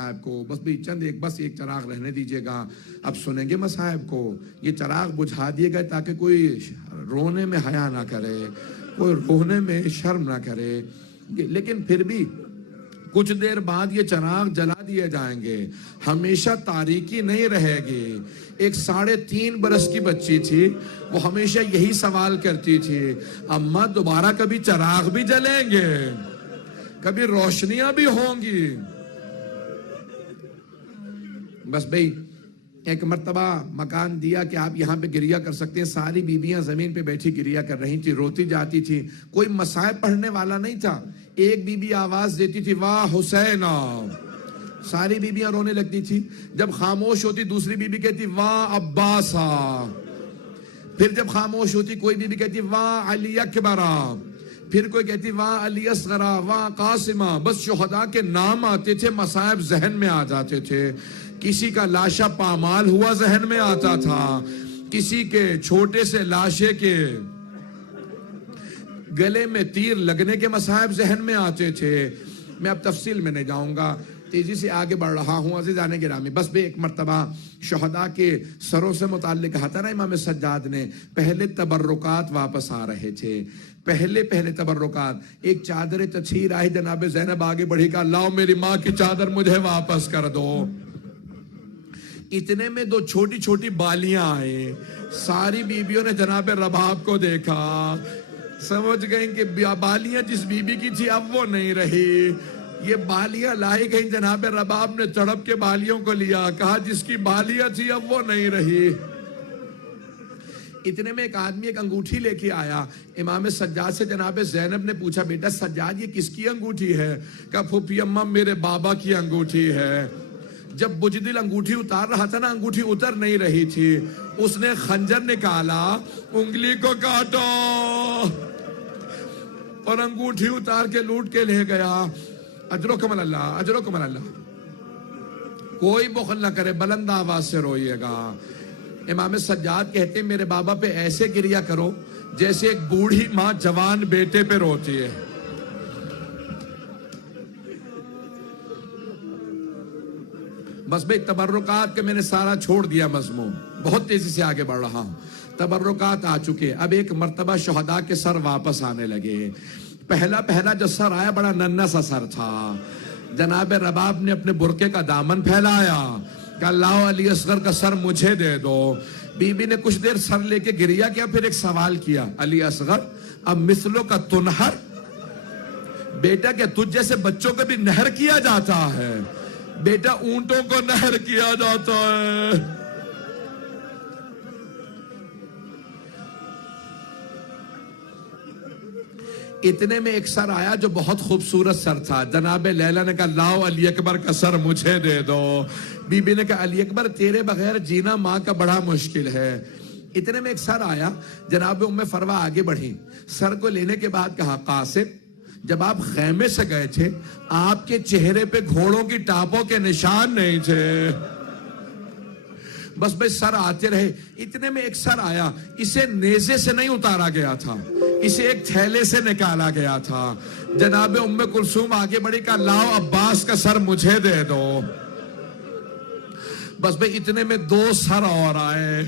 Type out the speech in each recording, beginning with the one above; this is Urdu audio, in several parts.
صاحب کو بس بھی بس ایک چراغ رہنے دیجیے گا. اب سنیں گے مصاحب کو, یہ چراغ بجھا دیے گئے تاکہ کوئی رونے میں حیا نہ کرے, کوئی رونے میں شرم نہ کرے. لیکن پھر بھی کچھ دیر بعد یہ چراغ جلا دیے جائیں گے, ہمیشہ تاریکی نہیں رہے گی. ایک 3.5 برس کی بچی تھی, وہ ہمیشہ یہی سوال کرتی تھی, اماں دوبارہ کبھی چراغ بھی جلیں گے, کبھی روشنیاں بھی ہوں گی. بس بھئی ایک مرتبہ مکان دیا کہ آپ یہاں پہ گریہ کر سکتے ہیں. ساری بیویاں زمین پہ بیٹھی گریہ کر رہی تھی, روتی جاتی تھی. کوئی مصائب پڑھنے والا نہیں تھا. ایک بی بی آواز دیتی تھی, واہ حسین. ساری بیویاں رونے لگتی تھی. جب خاموش ہوتی دوسری بی بی کہتی, واہ عباس. پھر جب خاموش ہوتی کوئی بی بی کہتی, واہ علی اکبر. پھر کوئی کہتی, واہ علی اصغر, واہ قاسمہ. بس شہداء کے نام آتے تھے, مصائب ذہن میں آ جاتے تھے. کسی کا لاشا پامال ہوا ذہن میں آتا تھا, کسی کے چھوٹے سے لاشے کے گلے میں تیر لگنے کے مصائب ذہن میں آتے تھے. میں اب تفصیل میں نہیں جاؤں گا, تیزی سے آگے بڑھ رہا ہوں. عزیزان گرامی, بس بھی ایک مرتبہ شہداء کے سروں سے متعلق کہا تھا نا امام سجاد نے, پہلے تبرکات واپس آ رہے تھے. پہلے تبرکات. ایک چادر تطہیر آئی, جناب زینب آگے بڑھی, کہا لاؤ میری ماں کی چادر مجھے واپس کر دو. اتنے میں 2 چھوٹی چھوٹی بالیاں آئے. ساری بیویوں نے جناب رباب کو دیکھا, سمجھ گئیں کہ بالیاں جس بی بی کی تھی اب وہ نہیں رہی. یہ بالیاں لائی گئیں, جناب رباب نے تڑپ کے بالیوں کو لیا, کہا جس کی بالیاں تھی اب وہ نہیں رہی. اتنے میں ایک آدمی ایک انگوٹھی لے کے آیا. امام سجاد سے جناب زینب نے پوچھا, بیٹا سجاد یہ کس کی انگوٹھی ہے؟ کہا پھوپھی اماں میرے بابا کی انگوٹھی ہے. جب بجدل انگوٹھی اتار رہا تھا نا, انگوٹھی اتر نہیں رہی تھی. اس نے خنجر نکالا, انگلی کو کاٹو, اور انگوٹھی اتار کے لوٹ کے لے گیا. اجرکم اللہ, اجرکم اللہ. کوئی بخل نہ کرے, بلند آواز سے روئیے گا. امام سجاد کہتے ہیں میرے بابا پہ ایسے گریہ کرو جیسے ایک بوڑھی ماں جوان بیٹے پہ روتی ہے. بس بھئی تبرکات کے میں نے سارا چھوڑ دیا مضمون, بہت تیزی سے آگے بڑھ رہا ہوں. تبرکات آ چکے. اب ایک مرتبہ شہداء کے سر واپس آنے لگے. پہلا جو سر آیا بڑا ننھا سا سر تھا. جناب رباب نے اپنے برقے کا دامن پھیلایا, کہا لاؤ علی اصغر کا سر مجھے دے دو. بی بی نے کچھ دیر سر لے کے گریہ کیا, پھر ایک سوال کیا, علی اصغر اب مثلوں کا تنہر, بیٹا کیا تجھ جیسے بچوں کو بھی نہر کیا جاتا ہے؟ بیٹا اونٹوں کو نہر کیا جاتا ہے. اتنے میں ایک سر آیا جو بہت خوبصورت سر تھا. جناب لیلا نے کہا لاؤ علی اکبر کا سر مجھے دے دو. بی بی نے کہا علی اکبر تیرے بغیر جینا ماں کا بڑا مشکل ہے. اتنے میں ایک سر آیا, جناب ام فروہ آگے بڑھی. سر کو لینے کے بعد کہا قاسم جب آپ خیمے سے گئے تھے آپ کے چہرے پہ گھوڑوں کی ٹاپوں کے نشان نہیں تھے. بس بھئی سر آتے رہے. اتنے میں ایک سر آیا, اسے نیزے سے نہیں اتارا گیا تھا, اسے ایک تھیلے سے نکالا گیا تھا. جناب ام کلثوم آگے بڑھی, کہا لاؤ عباس کا سر مجھے دے دو. بس بھئی اتنے میں 2 سر اور آئے,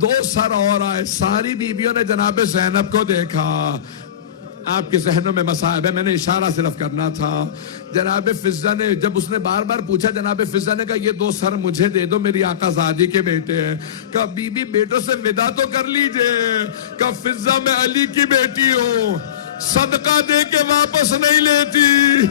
2 سر اور آئے. ساری بیویوں نے جناب زینب کو دیکھا. آپ کے ذہنوں میں مصائب ہے, میں نے اشارہ صرف کرنا تھا. جناب فضہ نے جب اس نے بار بار پوچھا, جناب فضہ نے کہا یہ 2 سر مجھے دے دو, میری آقا زادی کے بیٹے ہیں. کہا بی بی بیٹوں سے ودا تو کر لیجئے. کہا فضہ میں علی کی بیٹی ہوں, صدقہ دے کے واپس نہیں لیتی.